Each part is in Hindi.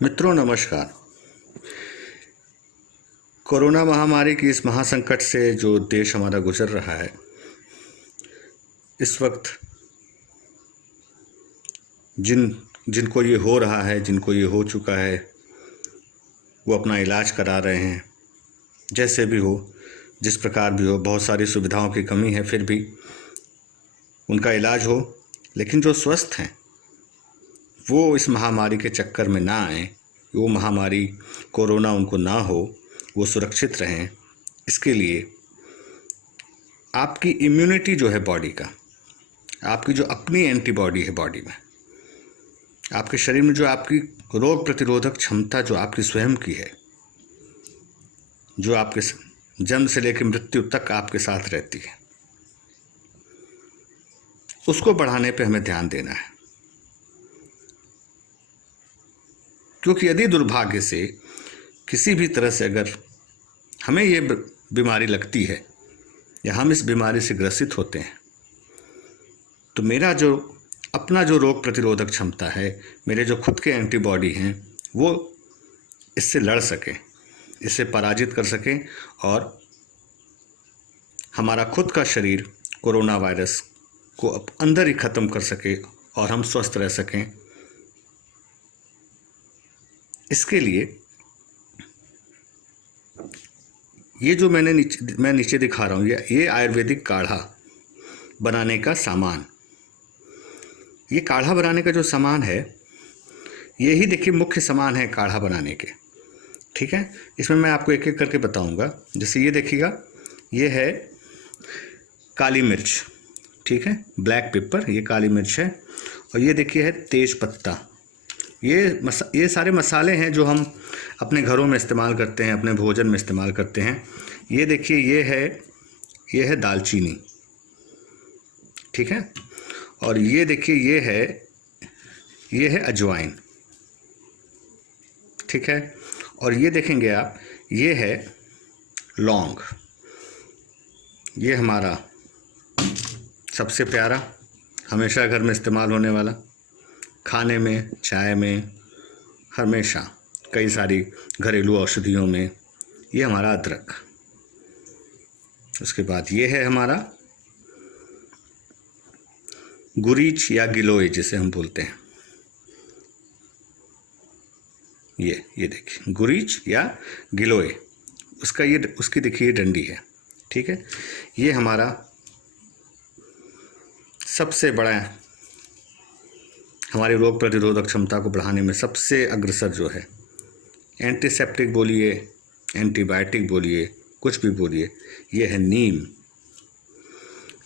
मित्रों नमस्कार। कोरोना महामारी की इस महासंकट से जो देश हमारा गुजर रहा है, इस वक्त जिनको ये हो रहा है, जिनको ये हो चुका है, वो अपना इलाज करा रहे हैं। जैसे भी हो, जिस प्रकार भी हो, बहुत सारी सुविधाओं की कमी है, फिर भी उनका इलाज हो। लेकिन जो स्वस्थ हैं वो इस महामारी के चक्कर में ना आए, वो महामारी कोरोना उनको ना हो, वो सुरक्षित रहें। इसके लिए आपकी इम्यूनिटी जो है बॉडी का, आपकी जो अपनी एंटीबॉडी है बॉडी में, आपके शरीर में जो आपकी रोग प्रतिरोधक क्षमता जो आपकी स्वयं की है, जो आपके जन्म से लेकर मृत्यु तक आपके साथ रहती है, उसको बढ़ाने पे हमें ध्यान देना है। क्योंकि यदि दुर्भाग्य से किसी भी तरह से अगर हमें ये बीमारी लगती है या हम इस बीमारी से ग्रसित होते हैं, तो मेरा जो अपना जो रोग प्रतिरोधक क्षमता है, मेरे जो खुद के एंटीबॉडी हैं, वो इससे लड़ सकें, इससे पराजित कर सकें और हमारा खुद का शरीर कोरोना वायरस को अंदर ही ख़त्म कर सके और हम स्वस्थ रह सकें। इसके लिए ये जो मैं नीचे दिखा रहा हूँ, ये आयुर्वेदिक काढ़ा बनाने का सामान, ये काढ़ा बनाने का जो सामान है, ये ही देखिए मुख्य सामान है काढ़ा बनाने के। ठीक है, इसमें मैं आपको एक एक करके बताऊंगा। जैसे ये देखिएगा, ये है काली मिर्च, ठीक है, ब्लैक पेपर, ये काली मिर्च है। और ये देखिए है तेज पत्ता। ये सारे मसाले हैं जो हम अपने घरों में इस्तेमाल करते हैं, अपने भोजन में इस्तेमाल करते हैं। ये देखिए, ये है दालचीनी, ठीक है। और ये देखिए, ये है अजवाइन, ठीक है। और ये देखेंगे आप, ये है लौंग। ये हमारा सबसे प्यारा, हमेशा घर में इस्तेमाल होने वाला, खाने में, चाय में, हमेशा कई सारी घरेलू औषधियों में, ये हमारा अदरक। उसके बाद ये है हमारा गुरीच या गिलोय जिसे हम बोलते हैं। ये देखिए गुरीच या गिलोय, उसकी देखिए डंडी है, ठीक है। ये हमारा सबसे बड़ा, हमारी रोग प्रतिरोधक क्षमता को बढ़ाने में सबसे अग्रसर जो है, एंटीसेप्टिक बोलिए, एंटीबायोटिक बोलिए, कुछ भी बोलिए, ये है नीम।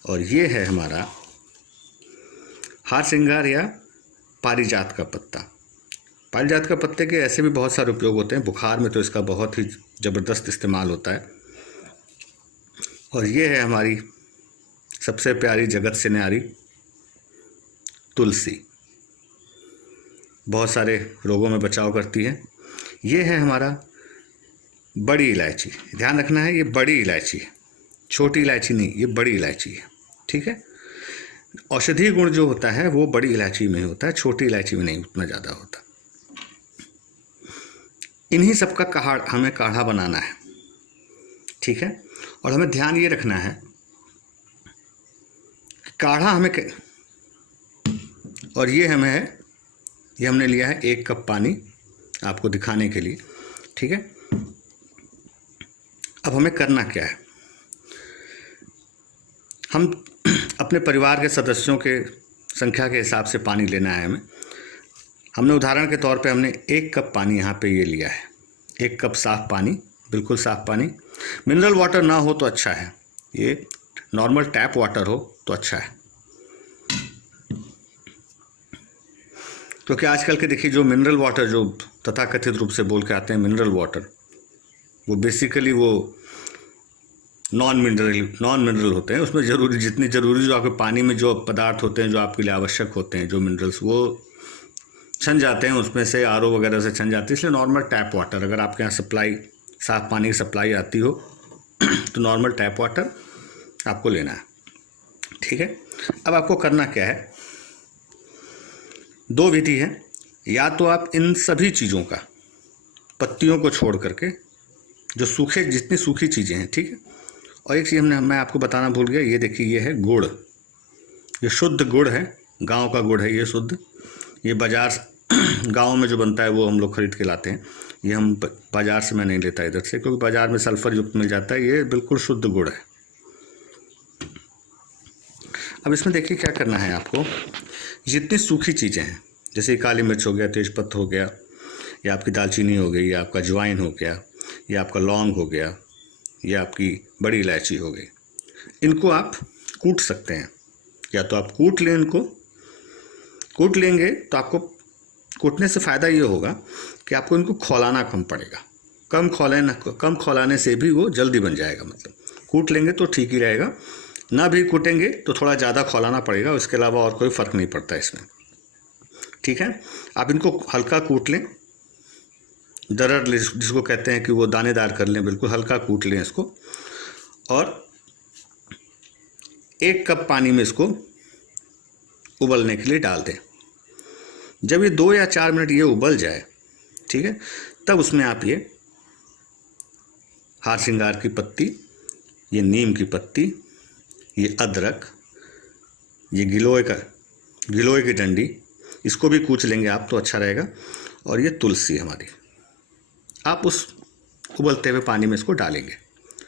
और ये है हमारा हार श्रृंगार या पारिजात का पत्ता। पारिजात का पत्ते के ऐसे भी बहुत सारे उपयोग होते हैं, बुखार में तो इसका बहुत ही ज़बरदस्त इस्तेमाल होता है। और ये है हमारी सबसे प्यारी, जगत से न्यारी तुलसी, बहुत सारे रोगों में बचाव करती है। ये है हमारा बड़ी इलायची, ध्यान रखना है, ये बड़ी इलायची है, छोटी इलायची नहीं, ये बड़ी इलायची है, ठीक है। औषधीय गुण जो होता है वो बड़ी इलायची में होता है, छोटी इलायची में नहीं उतना ज़्यादा होता। इन्हीं सब का हमें काढ़ा बनाना है, ठीक है। और हमें ध्यान ये रखना है कि काढ़ा हमें और ये हमने लिया है 1 कप पानी, आपको दिखाने के लिए, ठीक है। अब हमें करना क्या है, हम अपने परिवार के सदस्यों के संख्या के हिसाब से पानी लेना है हमने उदाहरण के तौर पे हमने 1 कप पानी यहाँ पे ये लिया है, 1 कप साफ़ पानी, बिल्कुल साफ़ पानी। मिनरल वाटर ना हो तो अच्छा है, ये नॉर्मल टैप वाटर हो तो अच्छा है। क्योंकि आजकल के देखिए जो मिनरल वाटर जो तथाकथित रूप से बोल के आते हैं मिनरल वाटर, वो बेसिकली वो नॉन मिनरल होते हैं। उसमें जितनी ज़रूरी जो आपके पानी में जो पदार्थ होते हैं, जो आपके लिए आवश्यक होते हैं, जो मिनरल्स, वो छन जाते हैं उसमें से, आरओ वगैरह से छन जाते हैं। इसलिए नॉर्मल टैप वाटर, अगर आपके यहाँ साफ़ पानी की सप्लाई आती हो तो नॉर्मल टैप वाटर आपको लेना है, ठीक है। अब आपको करना क्या है, 2 विधि है। या तो आप इन सभी चीज़ों का, पत्तियों को छोड़ करके, जो सूखे, जितनी सूखी चीज़ें हैं, ठीक है। और एक चीज़ मैं आपको बताना भूल गया, ये देखिए, ये है गुड़। ये शुद्ध गुड़ है, गांव का गुड़ है ये शुद्ध। ये बाज़ार गांव में जो बनता है वो हम लोग खरीद के लाते हैं। ये हम बाज़ार से मैं नहीं लेता इधर से, क्योंकि बाज़ार में सल्फ़र युक्त मिल जाता है। ये बिल्कुल शुद्ध गुड़ है। अब इसमें देखिए क्या करना है आपको। जितनी सूखी चीज़ें हैं, जैसे काली मिर्च हो गया, तेज़पत्ता हो गया, या आपकी दालचीनी हो गई, या आपका अजवाइन हो गया, या आपका लौंग हो गया, या आपकी बड़ी इलायची हो गई, इनको आप कूट सकते हैं। या तो आप कूट लें, इनको कूट लेंगे तो आपको कूटने से फ़ायदा ये होगा कि आपको इनको खौलाना कम पड़ेगा। कम खौलाने से भी वो जल्दी बन जाएगा। मतलब कूट लेंगे तो ठीक ही रहेगा, ना भी कूटेंगे तो थोड़ा ज़्यादा खौलाना पड़ेगा। उसके अलावा और कोई फ़र्क नहीं पड़ता इसमें, ठीक है। आप इनको हल्का कूट लें, दरड़ जिसको कहते हैं कि वो दानेदार कर लें, बिल्कुल हल्का कूट लें इसको। और 1 कप पानी में इसको उबलने के लिए डाल दें। जब ये 2 या 4 मिनट ये उबल जाए, ठीक है, तब उसमें आप ये हार श्रृंगार की पत्ती, ये नीम की पत्ती, ये अदरक, ये गिलोय की डंडी, इसको भी कूच लेंगे आप तो अच्छा रहेगा। और ये तुलसी हमारी, आप उस उबलते हुए पानी में इसको डालेंगे,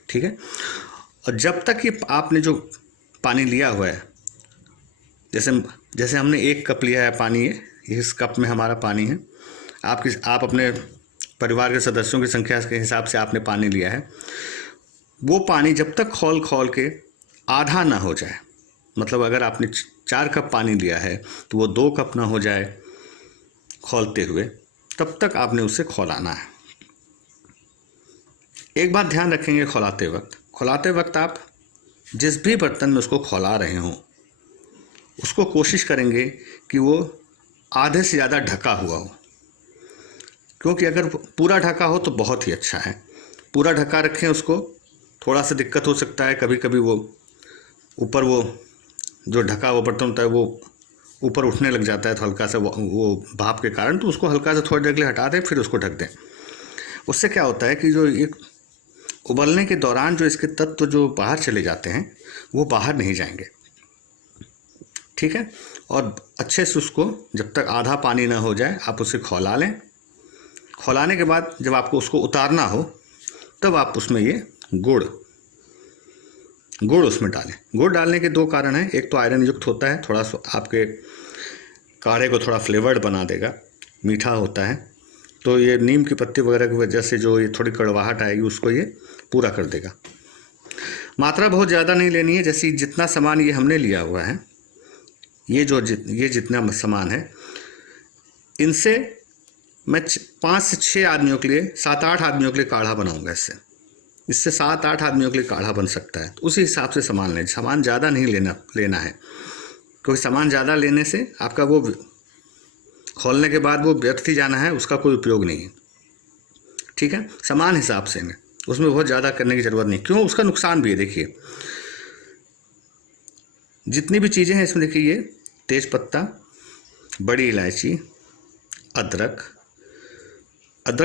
ठीक है। और जब तक ये आपने जो पानी लिया हुआ है, जैसे हमने 1 कप लिया है पानी, इस कप में हमारा पानी है। आप अपने परिवार के सदस्यों की संख्या के हिसाब से आपने पानी लिया है। वो पानी जब तक खौल के आधा ना हो जाए, मतलब अगर आपने 4 कप पानी लिया है तो वो 2 कप ना हो जाए खौलते हुए, तब तक आपने उसे खौलाना है। एक बात ध्यान रखेंगे, खौलाते वक्त आप जिस भी बर्तन में उसको खौला रहे हों, उसको कोशिश करेंगे कि वो आधे से ज़्यादा ढका हुआ हो। क्योंकि अगर पूरा ढका हो तो बहुत ही अच्छा है। पूरा ढका रखें उसको, थोड़ा सा दिक्कत हो सकता है कभी कभी, वो ऊपर वो जो ढका हुआ बर्तन होता है वो ऊपर उठने लग जाता है, तो हल्का सा वो भाप के कारण, तो उसको हल्का सा थोड़ी देर के लिए हटा दें, फिर उसको ढक दें। उससे क्या होता है कि जो एक उबलने के दौरान जो इसके तत्व जो बाहर चले जाते हैं वो बाहर नहीं जाएंगे, ठीक है। और अच्छे से उसको जब तक आधा पानी ना हो जाए आप उसे खौला लें। खौलाने के बाद जब आपको उसको उतारना हो, तब आप उसमें ये गुड़ उसमें डालें। गुड़ डालने के 2 कारण हैं। एक तो आयरन युक्त होता है, थोड़ा सा आपके काढ़े को थोड़ा फ्लेवर्ड बना देगा, मीठा होता है। तो ये नीम की पत्ती वगैरह की वजह से जो ये थोड़ी कड़वाहट आएगी उसको ये पूरा कर देगा। मात्रा बहुत ज़्यादा नहीं लेनी है। जैसे जितना सामान ये हमने लिया हुआ है, ये जितना सामान है, इनसे मैं 5 से 6 आदमियों के लिए, 7-8 आदमियों के लिए काढ़ा बनाऊंगा। इससे 7-8 आदमियों के लिए काढ़ा बन सकता है। तो उसी हिसाब से सामान लें। सामान ज़्यादा नहीं लेना है, क्योंकि सामान ज़्यादा लेने से आपका वो खोलने के बाद वो व्यर्थ ही जाना है, उसका कोई उपयोग नहीं है, ठीक है। सामान हिसाब से लें, उसमें बहुत ज़्यादा करने की ज़रूरत नहीं। क्यों? उसका नुकसान भी है। देखिए जितनी भी चीज़ें हैं इसमें, देखिए ये तेज़पत्ता, बड़ी इलायची, अदरक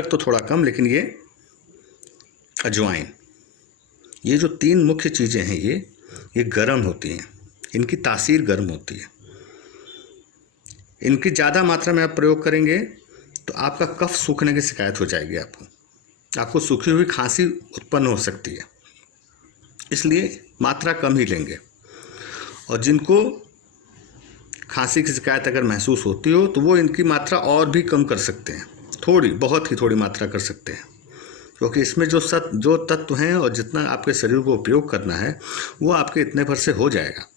तो थोड़ा कम, लेकिन ये अजवाइन, ये जो 3 मुख्य चीज़ें हैं ये गर्म होती हैं। इनकी तासीर गर्म होती है। इनकी ज़्यादा मात्रा में आप प्रयोग करेंगे तो आपका कफ सूखने की शिकायत हो जाएगी। आपको सूखी हुई खांसी उत्पन्न हो सकती है। इसलिए मात्रा कम ही लेंगे। और जिनको खांसी की शिकायत अगर महसूस होती हो तो वो इनकी मात्रा और भी कम कर सकते हैं, बहुत ही थोड़ी मात्रा कर सकते हैं। क्योंकि इसमें जो तत्व हैं और जितना आपके शरीर को उपयोग करना है वो आपके इतने भर से हो जाएगा।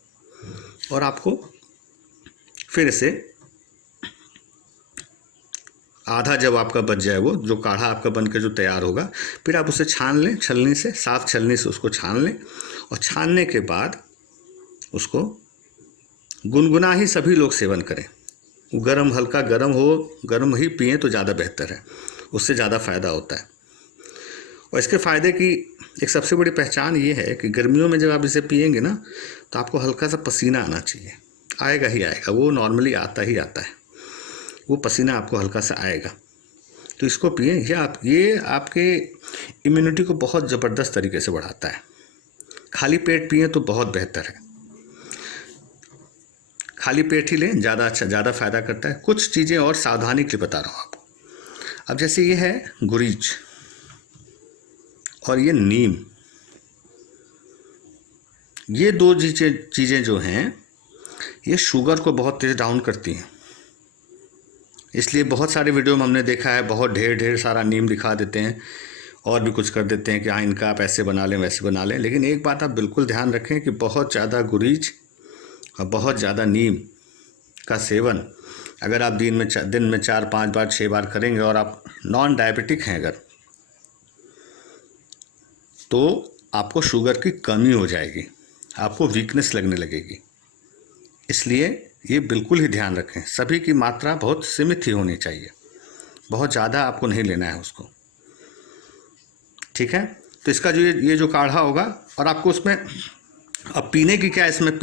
और आपको फिर इसे आधा जब आपका बच जाए, वो जो काढ़ा आपका बन के जो तैयार होगा, फिर आप उसे छान लें, छलनी से, साफ छलनी से उसको छान लें। और छानने के बाद उसको गुनगुना ही सभी लोग सेवन करें। हल्का गर्म ही पिएं तो ज़्यादा बेहतर है, उससे ज़्यादा फ़ायदा होता है। और इसके फ़ायदे की एक सबसे बड़ी पहचान ये है कि गर्मियों में जब आप इसे पिएंगे ना, तो आपको हल्का सा पसीना आना चाहिए, आएगा ही आएगा, वो नॉर्मली आता ही आता है। वो पसीना आपको हल्का सा आएगा, तो इसको पिए। ये आपके इम्यूनिटी को बहुत ज़बरदस्त तरीके से बढ़ाता है। खाली पेट पिए तो बहुत बेहतर है, खाली पेट ही लें, ज़्यादा अच्छा, ज़्यादा फ़ायदा करता है। कुछ चीज़ें और सावधानी के लिए बता रहा हूँ आपको। अब जैसे ये है गुरीच और ये नीम, ये दो चीज़ें जो हैं ये शुगर को बहुत तेज़ डाउन करती हैं। इसलिए बहुत सारे वीडियो में हमने देखा है, बहुत ढेर सारा नीम दिखा देते हैं और भी कुछ कर देते हैं कि हाँ इनका आप ऐसे बना लें वैसे बना लें। लेकिन एक बात आप बिल्कुल ध्यान रखें कि बहुत ज़्यादा गुरीच और बहुत ज़्यादा नीम का सेवन अगर आप दिन में 4-5 बार 6 बार करेंगे और आप नॉन डायबिटिक हैं अगर, तो आपको शुगर की कमी हो जाएगी, आपको वीकनेस लगने लगेगी। इसलिए ये बिल्कुल ही ध्यान रखें, सभी की मात्रा बहुत सीमित ही होनी चाहिए, बहुत ज़्यादा आपको नहीं लेना है उसको, ठीक है। तो इसका जो ये जो काढ़ा होगा, और आपको उसमें अब पीने की क्या, इसमें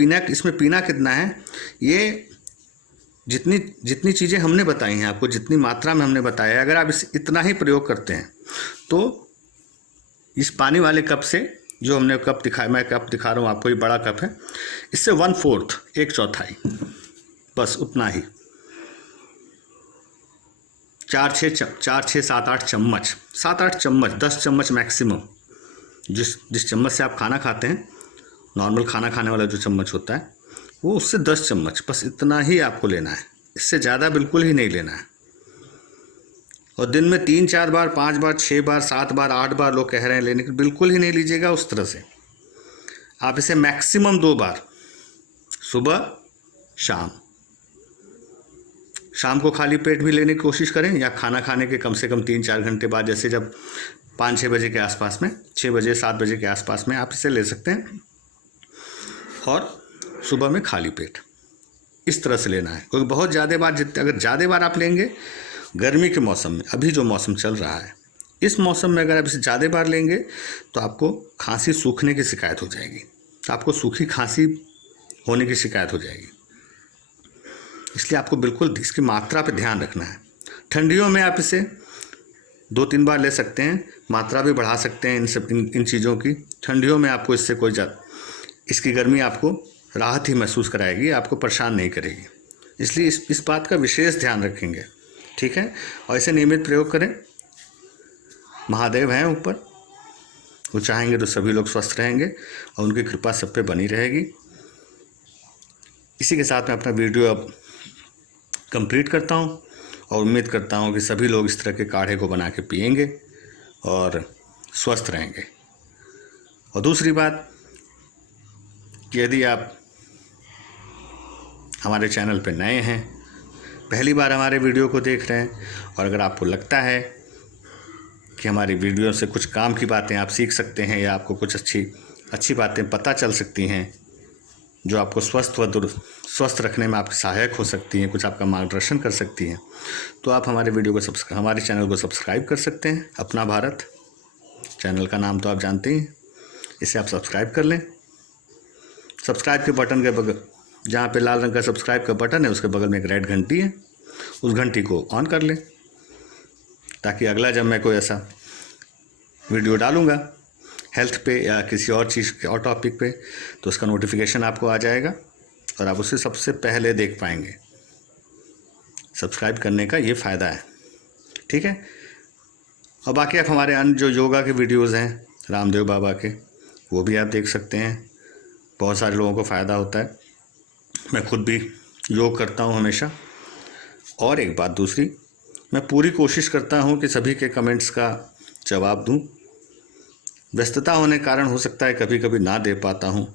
पीना कितना है, ये जितनी चीज़ें हमने बताई हैं आपको, जितनी मात्रा में हमने बताया है, अगर आप इतना ही प्रयोग करते हैं तो इस पानी वाले कप से, जो हमने कप दिखाया, मैं कप दिखा रहा हूँ आपको, ये बड़ा कप है, इससे 1/4 1/4 बस उतना ही, 4-6 7-8 चम्मच, 7-8 चम्मच, 10 चम्मच मैक्सिमम, जिस चम्मच से आप खाना खाते हैं, नॉर्मल खाना खाने वाला जो चम्मच होता है वो, उससे 10 चम्मच, बस इतना ही आपको लेना है, इससे ज़्यादा बिल्कुल ही नहीं लेना है। और दिन में 3-4 बार 5 बार 6 बार 7 बार 8 बार लोग कह रहे हैं लेने के, बिल्कुल ही नहीं लीजिएगा उस तरह से। आप इसे मैक्सिमम 2 बार, सुबह शाम को खाली पेट भी लेने की कोशिश करें, या खाना खाने के कम से कम 3-4 घंटे बाद, जैसे जब 5-6 बजे के आसपास में, 6 बजे 7 बजे के आसपास में आप इसे ले सकते हैं, और सुबह में खाली पेट इस तरह से लेना है। क्योंकि बहुत ज़्यादा बार, अगर ज़्यादा बार आप लेंगे गर्मी के मौसम में, अभी जो मौसम चल रहा है, इस मौसम में अगर आप इसे ज़्यादा बार लेंगे तो आपको खांसी सूखने की शिकायत हो जाएगी, तो आपको सूखी खांसी होने की शिकायत हो जाएगी। इसलिए आपको बिल्कुल इसकी मात्रा पे ध्यान रखना है। ठंडियों में आप इसे 2-3 बार ले सकते हैं, मात्रा भी बढ़ा सकते हैं इन चीज़ों की। ठंडियों में आपको इससे इसकी गर्मी आपको राहत ही महसूस कराएगी, आपको परेशान नहीं करेगी। इसलिए इस बात का विशेष ध्यान रखेंगे, ठीक है। और इसे नियमित प्रयोग करें। महादेव हैं ऊपर, वो चाहेंगे तो सभी लोग स्वस्थ रहेंगे और उनकी कृपा सब पे बनी रहेगी। इसी के साथ मैं अपना वीडियो अब कंप्लीट करता हूँ और उम्मीद करता हूँ कि सभी लोग इस तरह के काढ़े को बना के पिएंगे और स्वस्थ रहेंगे। और दूसरी बात, यदि आप हमारे चैनल पर नए हैं, पहली बार हमारे वीडियो को देख रहे हैं, और अगर आपको लगता है कि हमारी वीडियो से कुछ काम की बातें आप सीख सकते हैं, या आपको कुछ अच्छी बातें पता चल सकती हैं जो आपको स्वस्थ रखने में आपकी सहायक हो सकती हैं, कुछ आपका मार्गदर्शन कर सकती हैं, तो आप हमारे चैनल को सब्सक्राइब कर सकते हैं। अपना भारत चैनल का नाम तो आप जानते ही, इसे आप सब्सक्राइब कर लें। सब्सक्राइब के बटन के बगल, जहाँ पे लाल रंग का सब्सक्राइब का बटन है, उसके बगल में एक रेड घंटी है, उस घंटी को ऑन कर लें, ताकि अगला जब मैं कोई ऐसा वीडियो डालूँगा हेल्थ पे या किसी और चीज़ के और टॉपिक पे, तो उसका नोटिफिकेशन आपको आ जाएगा और आप उसे सबसे पहले देख पाएंगे। सब्सक्राइब करने का ये फ़ायदा है, ठीक है। और बाकी आप हमारे अन्य जो योगा के वीडियोज़ हैं रामदेव बाबा के, वो भी आप देख सकते हैं, बहुत सारे लोगों को फ़ायदा होता है। मैं खुद भी योग करता हूँ हमेशा। और एक बात दूसरी, मैं पूरी कोशिश करता हूँ कि सभी के कमेंट्स का जवाब दूँ। व्यस्तता होने के कारण हो सकता है कभी कभी ना दे पाता हूँ,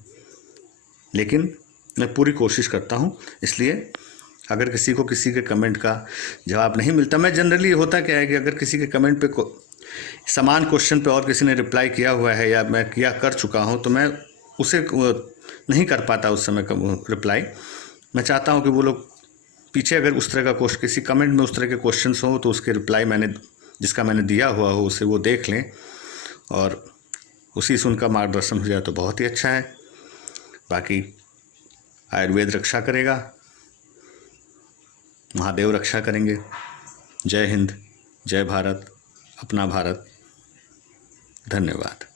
लेकिन मैं पूरी कोशिश करता हूँ। इसलिए अगर किसी के कमेंट का जवाब नहीं मिलता, मैं जनरली होता क्या है कि अगर किसी के कमेंट पे समान क्वेश्चन पे और किसी ने रिप्लाई किया हुआ है या मैं कर चुका हूँ, तो मैं उसे नहीं कर पाता उस समय रिप्लाई। मैं चाहता हूँ कि वो लोग पीछे अगर उस तरह का किसी कमेंट में उस तरह के क्वेश्चंस हो, तो उसके रिप्लाई जिसका मैंने दिया हुआ हो उसे वो देख लें और उसी से उनका मार्गदर्शन हो जाए तो बहुत ही अच्छा है। बाकी आयुर्वेद रक्षा करेगा, महादेव रक्षा करेंगे। जय हिंद, जय भारत, अपना भारत। धन्यवाद।